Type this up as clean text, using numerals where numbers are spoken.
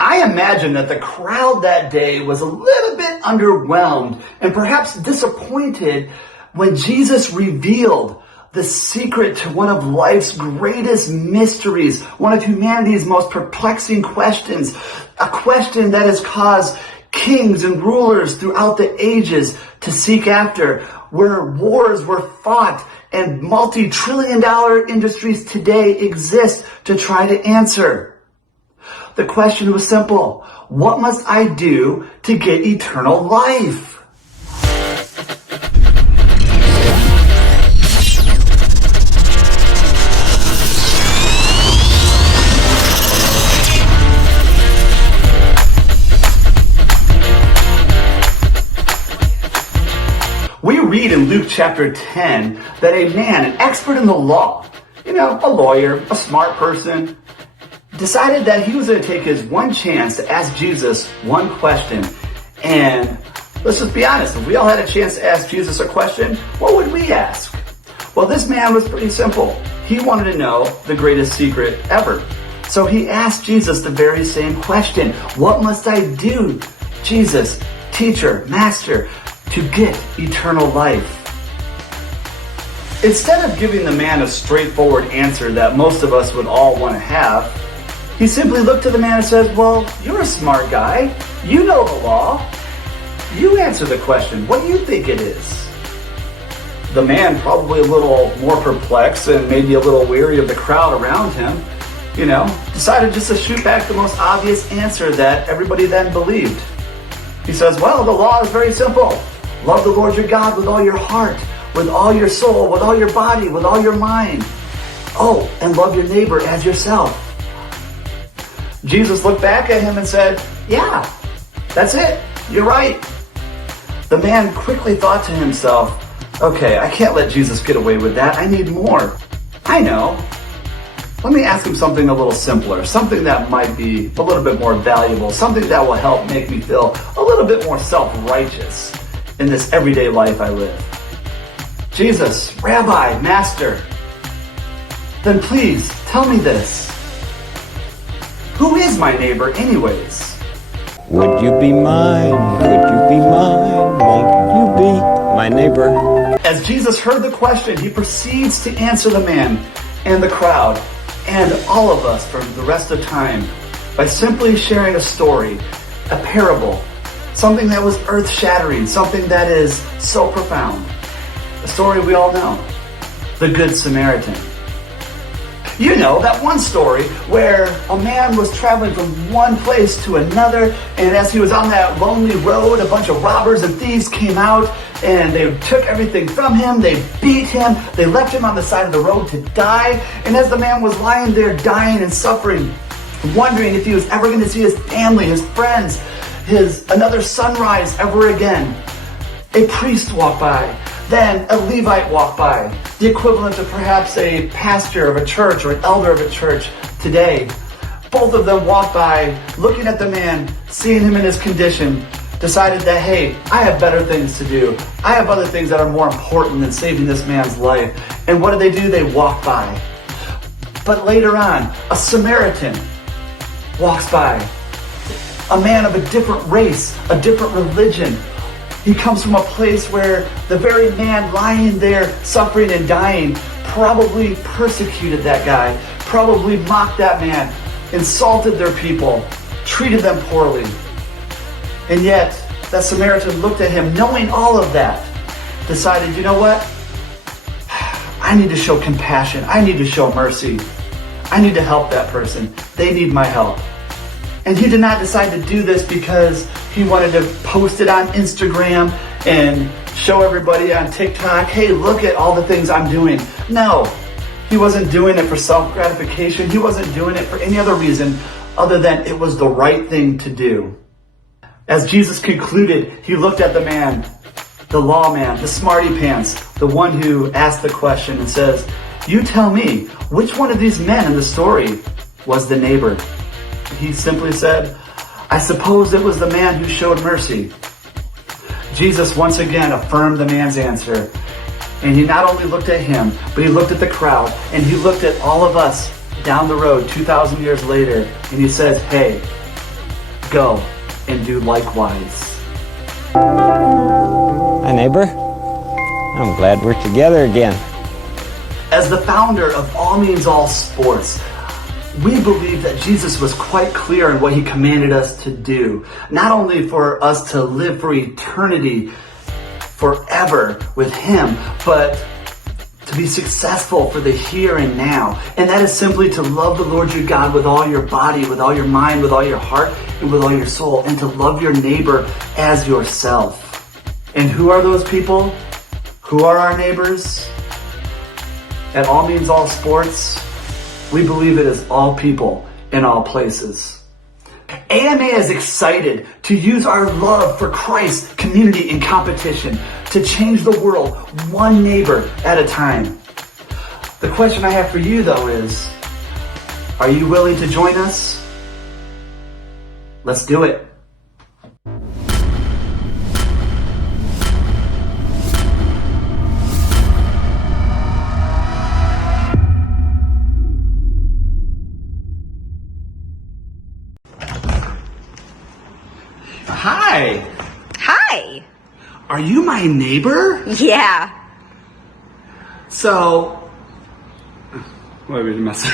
I imagine that the crowd that day was a little bit underwhelmed and perhaps disappointed when Jesus revealed the secret to one of life's greatest mysteries, one of humanity's most perplexing questions, a question that has caused kings and rulers throughout the ages to seek after, where wars were fought and multi-trillion-dollar industries today exist to try to answer. The question was simple: what must I do to get eternal life? We read in Luke chapter 10 that a man, an expert in the law, a lawyer, a smart person, decided that he was going to take his one chance to ask Jesus one question. And let's just be honest, if we all had a chance to ask Jesus a question, what would we ask? Well, this man was pretty simple. He wanted to know the greatest secret ever. So he asked Jesus the very same question. What must I do, Jesus, teacher, master, to get eternal life? Instead of giving the man a straightforward answer that most of us would all want to have, he simply looked to the man and says, well, you're a smart guy. You know the law. You answer the question. What do you think it is? The man, probably a little more perplexed and maybe a little weary of the crowd around him, decided just to shoot back the most obvious answer that everybody then believed. He says, well, the law is very simple. Love the Lord your God with all your heart, with all your soul, with all your body, with all your mind. Oh, and love your neighbor as yourself. Jesus looked back at him and said, yeah, that's it. You're right. The man quickly thought to himself, okay, I can't let Jesus get away with that. I need more. I know. Let me ask him something a little simpler, something that might be a little bit more valuable, something that will help make me feel a little bit more self-righteous in this everyday life I live. Jesus, Rabbi, Master, then please tell me this. Who is my neighbor anyways? Would you be mine? Could you be mine? Won't you be my neighbor? As Jesus heard the question, he proceeds to answer the man and the crowd and all of us for the rest of time by simply sharing a story, a parable, something that was earth-shattering, something that is so profound. A story we all know, the Good Samaritan. You know, that one story where a man was traveling from one place to another, and as he was on that lonely road, a bunch of robbers and thieves came out, and they took everything from him, they beat him, they left him on the side of the road to die, and as the man was lying there dying and suffering, wondering if he was ever going to see his family, his friends, another sunrise ever again, a priest walked by. Then a Levite walked by, the equivalent of perhaps a pastor of a church or an elder of a church today. Both of them walked by, looking at the man, seeing him in his condition, decided that, hey, I have better things to do. I have other things that are more important than saving this man's life. And what do? They walk by. But later on, a Samaritan walks by, a man of a different race, a different religion. He comes from a place where the very man lying there suffering and dying probably persecuted that guy, probably mocked that man, insulted their people, treated them poorly. And yet, that Samaritan looked at him, knowing all of that, decided, you know what? I need to show compassion. I need to show mercy. I need to help that person. They need my help. And he did not decide to do this because he wanted to post it on Instagram and show everybody on TikTok, hey, look at all the things I'm doing. No, he wasn't doing it for self-gratification. He wasn't doing it for any other reason other than it was the right thing to do. As Jesus concluded, he looked at the man, the lawman, the smarty pants, the one who asked the question and says, you tell me, which one of these men in the story was the neighbor? He simply said, I suppose it was the man who showed mercy. Jesus once again affirmed the man's answer. And he not only looked at him, but he looked at the crowd, and he looked at all of us down the road 2,000 years later, and he says, hey, Go and do likewise. Hi, neighbor. I'm glad we're together again. As the founder of All Means All Sports, we believe that Jesus was quite clear in what he commanded us to do. Not only for us to live for eternity, forever with him, but to be successful for the here and now. And that is simply to love the Lord your God with all your body, with all your mind, with all your heart, and with all your soul, and to love your neighbor as yourself. And who are those people? Who are our neighbors? At All Means All Sports, we believe it is all people in all places. AMA is excited to use our love for Christ, community, and competition to change the world one neighbor at a time. The question I have for you, though, is, are you willing to join us? Let's do it. Hi. Hi. Are you my neighbor? Yeah. So, what are we messing?